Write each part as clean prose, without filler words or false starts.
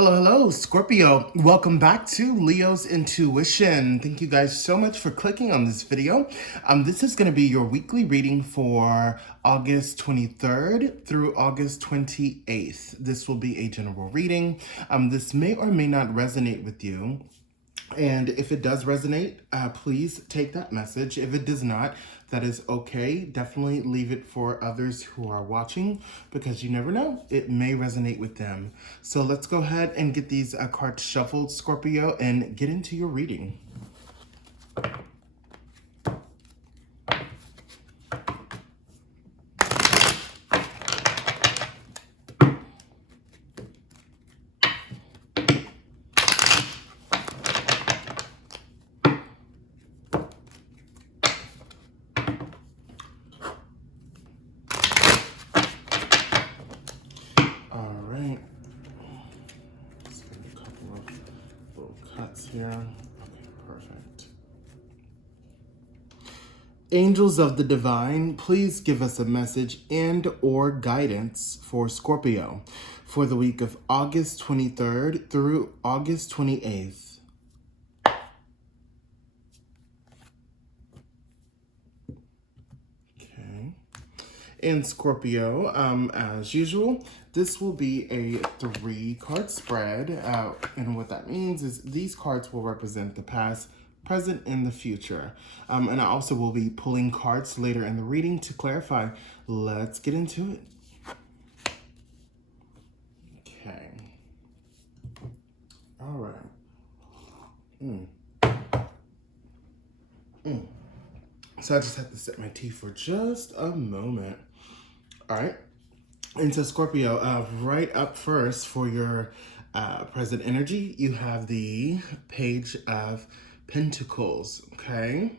Hello, Scorpio. Welcome back to Leo's Intuition. Thank you guys so much for clicking on this video. This is going to be your weekly reading for August 23rd through August 28th. This will be a general reading. This may or may not resonate with you. And if it does resonate, please take that message. If it does not, that is okay. Definitely leave it for others who are watching because you never know. It may resonate with them. So let's go ahead and get these cards shuffled, Scorpio, and get into your reading. Here. Okay, perfect. Angels of the Divine, please give us a message and or guidance for Scorpio for the week of August 23rd through August 28th. Okay. And Scorpio, as usual, this will be a 3-card spread. And what that means is these cards will represent the past, present, and the future. And I also will be pulling cards later in the reading to clarify. Let's get into it. Okay. All right. So I just have to set my tea for just a moment. All right. And so Scorpio, right up first for your present energy, you have the Page of Pentacles, okay?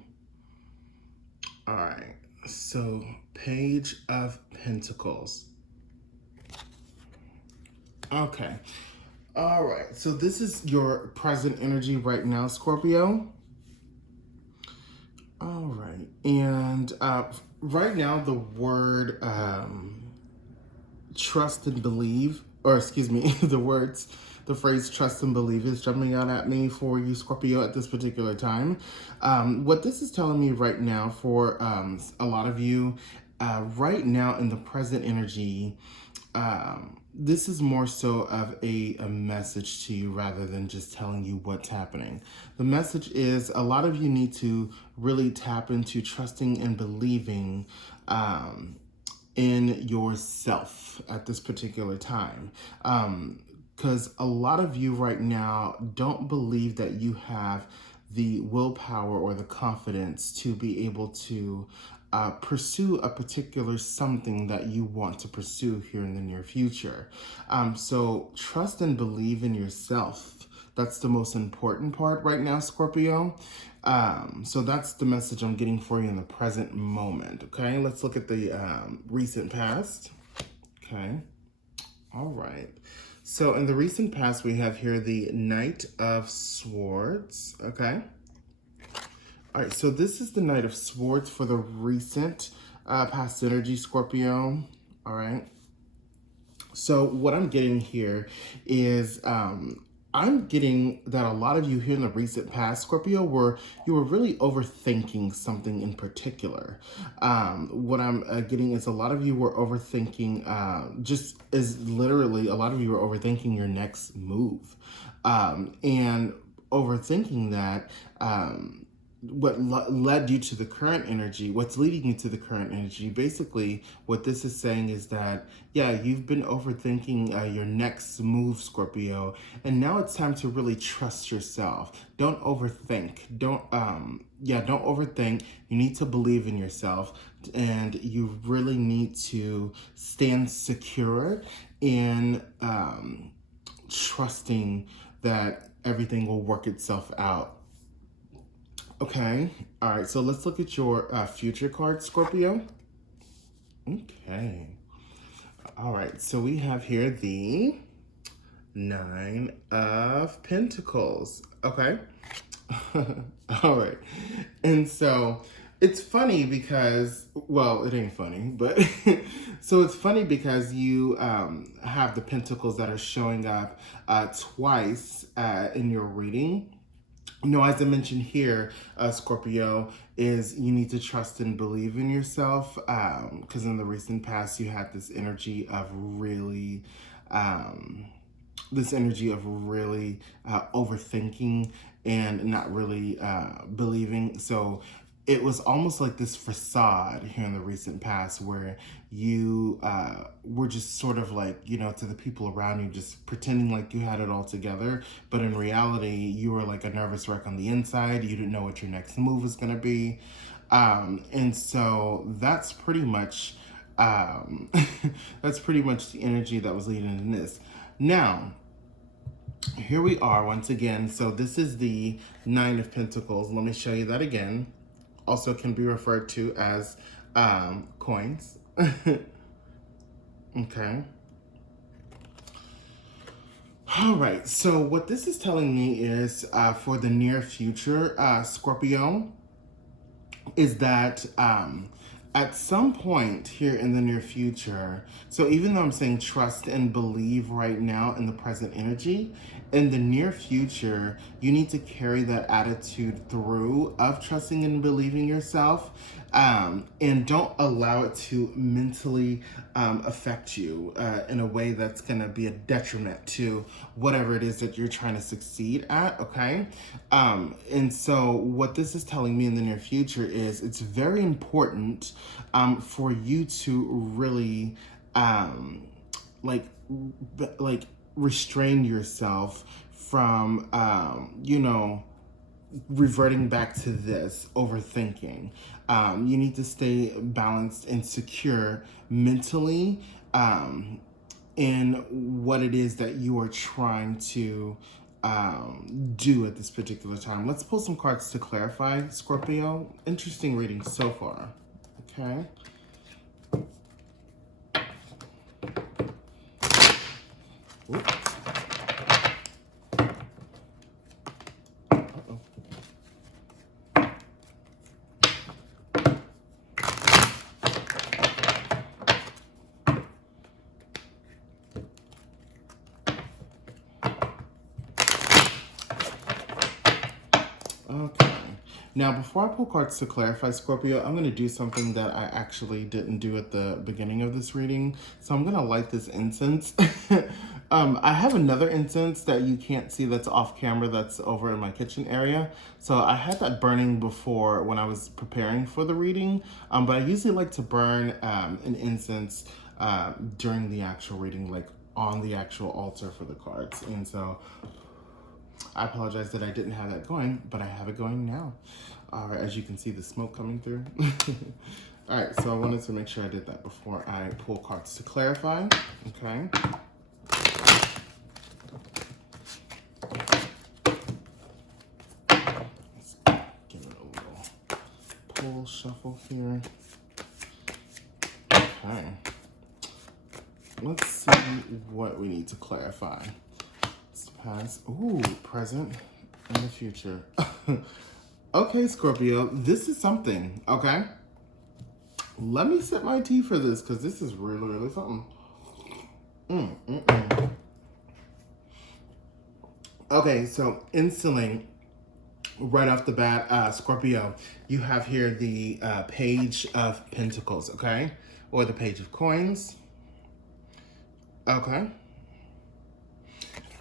All right, so Page of Pentacles. Okay, all right, so this is your present energy right now, Scorpio. All right, and right now the word trust and believe, or excuse me, the phrase trust and believe is jumping out at me for you, Scorpio, at this particular time. What this is telling me right now for a lot of you, right now in the present energy, this is more so of a message to you rather than just telling you what's happening. The message is a lot of you need to really tap into trusting and believing in yourself at this particular time. Because a lot of you right now don't believe that you have the willpower or the confidence to be able to pursue a particular something that you want to pursue here in the near future. So trust and believe in yourself. That's the most important part right now, Scorpio. So that's the message I'm getting for you in the present moment. Okay, let's look at the recent past. Okay, all right. So in the recent past, we have here the Knight of Swords. Okay. All right, so this is the Knight of Swords for the recent past energy, Scorpio. All right. So what I'm getting here is I'm getting that a lot of you here in the recent past, Scorpio, you were really overthinking something in particular. What I'm getting is a lot of you were overthinking, just as literally a lot of you were overthinking your next move. And overthinking that, what led you to the current energy, what's leading you to the current energy, basically what this is saying is that, yeah, you've been overthinking your next move, Scorpio, and now it's time to really trust yourself. Don't overthink. Don't overthink. You need to believe in yourself, and you really need to stand secure in trusting that everything will work itself out. Okay, all right, so let's look at your future card, Scorpio. Okay, all right, so we have here the 9 of Pentacles, okay? All right, and so It's funny because, well, it ain't funny, but so it's funny because you have the pentacles that are showing up twice in your reading. No, as I mentioned here, Scorpio, is you need to trust and believe in yourself, because in the recent past you had um, this energy of really overthinking and not really believing. So it was almost like this facade here in the recent past where you were just sort of like, to the people around you, just pretending like you had it all together. But in reality, you were like a nervous wreck on the inside. You didn't know what your next move was going to be. And so that's pretty much that's pretty much the energy that was leading in this. Now, here we are once again. So this is the Nine of Pentacles. Let me show you that again. Also can be referred to as coins. Okay. All right. So what this is telling me is for the near future, Scorpio, is that at some point here in the near future, so even though I'm saying trust and believe right now in the present energy, in the near future, you need to carry that attitude through of trusting and believing yourself, and don't allow it to mentally affect you in a way that's going to be a detriment to whatever it is that you're trying to succeed at, okay? And so what this is telling me in the near future is it's very important for you to really like restrain yourself from reverting back to this overthinking. You need to stay balanced and secure mentally in what it is that you are trying to do at this particular time. Let's pull some cards to clarify, Scorpio. Interesting reading so far. Okay. Oops. Uh-oh. Okay. Now, before I pull cards to clarify, Scorpio, I'm going to do something that I actually didn't do at the beginning of this reading. So I'm going to light this incense. I have another incense that you can't see that's off camera that's over in my kitchen area. So I had that burning before when I was preparing for the reading. But I usually like to burn an incense during the actual reading, like on the actual altar for the cards. And so I apologize that I didn't have that going, but I have it going now. As you can see, the smoke coming through. All right, so I wanted to make sure I did that before I pull cards to clarify. Okay. Let's give it a little pull shuffle here. Okay. Let's see what we need to clarify. Past, ooh, present, and the future. Okay, Scorpio, this is something, okay? Let me sip my tea for this, because this is really, really something. Okay, so instantly, right off the bat, Scorpio, you have here the Page of Pentacles, okay? Or the Page of Coins. Okay.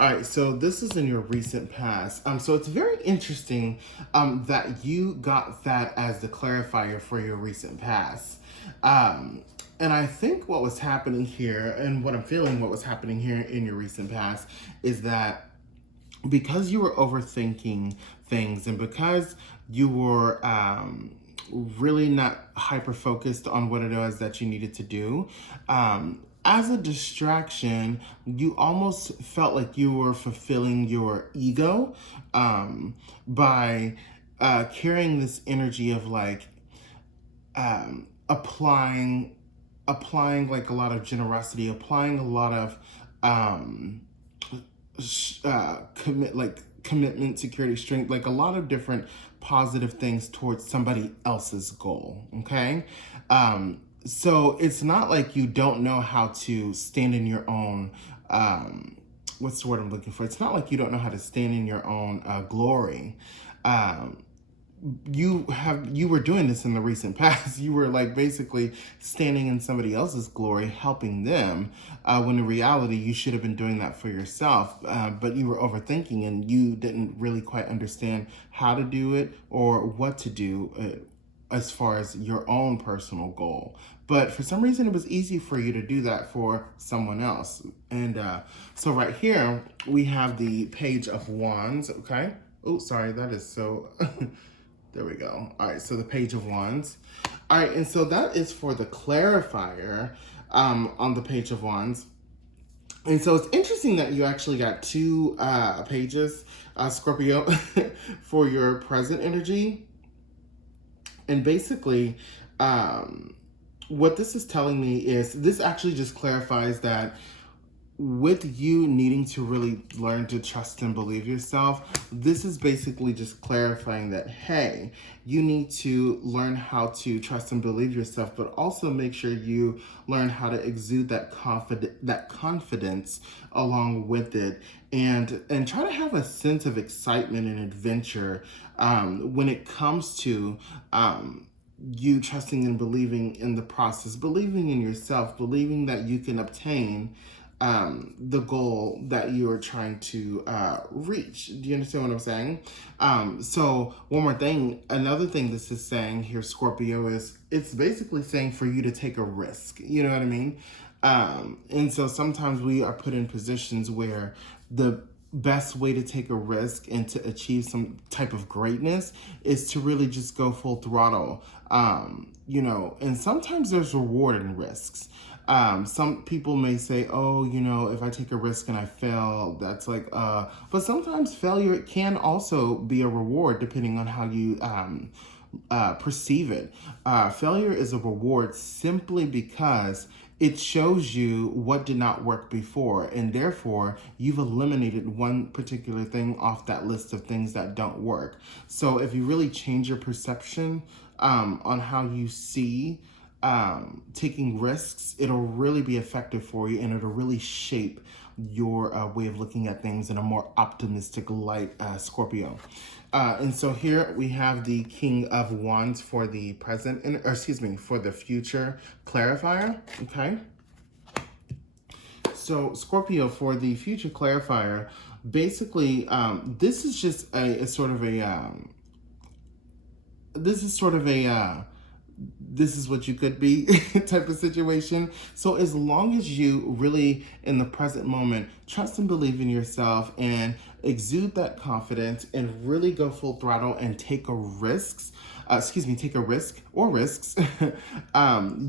All right, so this is in your recent past. So it's very interesting that you got that as the clarifier for your recent past. And I think what was happening here, and what I'm feeling what was happening here in your recent past, is that because you were overthinking things and because you were really not hyper-focused on what it was that you needed to do, as a distraction, you almost felt like you were fulfilling your ego by carrying this energy of like applying like a lot of generosity, applying a lot of commitment, security, strength, like a lot of different positive things towards somebody else's goal, okay? So it's not like you don't know how to stand in your own, what's the word I'm looking for? It's not like you don't know how to stand in your own glory. Um, you were doing this in the recent past. You were like basically standing in somebody else's glory, helping them, when in reality you should have been doing that for yourself, but you were overthinking and you didn't really quite understand how to do it or what to do, as far as your own personal goal. But for some reason, it was easy for you to do that for someone else. And so right here, we have the Page of Wands, okay? Oh, sorry, that is so... There we go. All right, so the Page of Wands. All right, and so that is for the clarifier on the Page of Wands. And so it's interesting that you actually got two pages, Scorpio, for your present energy. And basically, what this is telling me is this actually just clarifies that with you needing to really learn to trust and believe yourself, this is basically just clarifying that, hey, you need to learn how to trust and believe yourself, but also make sure you learn how to exude that confidence along with it, and try to have a sense of excitement and adventure when it comes to you trusting and believing in the process, believing in yourself, believing that you can obtain the goal that you are trying to reach. Do you understand what I'm saying? So one more thing, another thing this is saying here, Scorpio, is it's basically saying for you to take a risk. You know what I mean? And so sometimes we are put in positions where the best way to take a risk and to achieve some type of greatness is to really just go full throttle. And sometimes there's reward in risks. Some people may say, oh, if I take a risk and I fail, that's like, but sometimes failure can also be a reward depending on how you perceive it. Failure is a reward simply because it shows you what did not work before, and therefore you've eliminated one particular thing off that list of things that don't work. So if you really change your perception on how you see taking risks, it'll really be effective for you, and it'll really shape your way of looking at things in a more optimistic light, Scorpio. And so here we have the King of Wands for the present, for the future clarifier, okay? So Scorpio, for the future clarifier, basically, this is just this is what you could be type of situation. So as long as you really, in the present moment, trust and believe in yourself and exude that confidence and really go full throttle and take a risk or risks,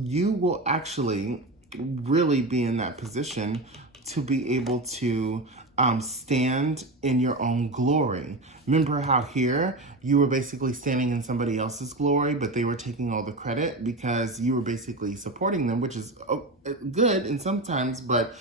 you will actually really be in that position to be able to stand in your own glory. Remember how here you were basically standing in somebody else's glory, but they were taking all the credit because you were basically supporting them, which is good and sometimes, but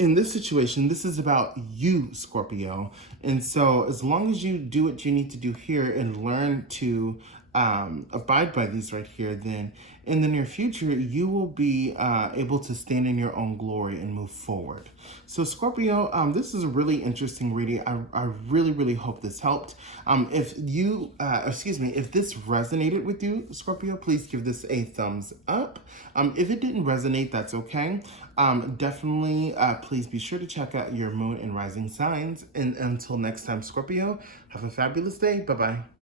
in this situation, this is about you, Scorpio. And so as long as you do what you need to do here and learn to abide by these right here, then in the near future, you will be able to stand in your own glory and move forward. So Scorpio, this is a really interesting reading. I really, really hope this helped. If this resonated with you, Scorpio, please give this a thumbs up. If it didn't resonate, that's okay. Definitely, please be sure to check out your moon and rising signs. And until next time, Scorpio, have a fabulous day. Bye-bye.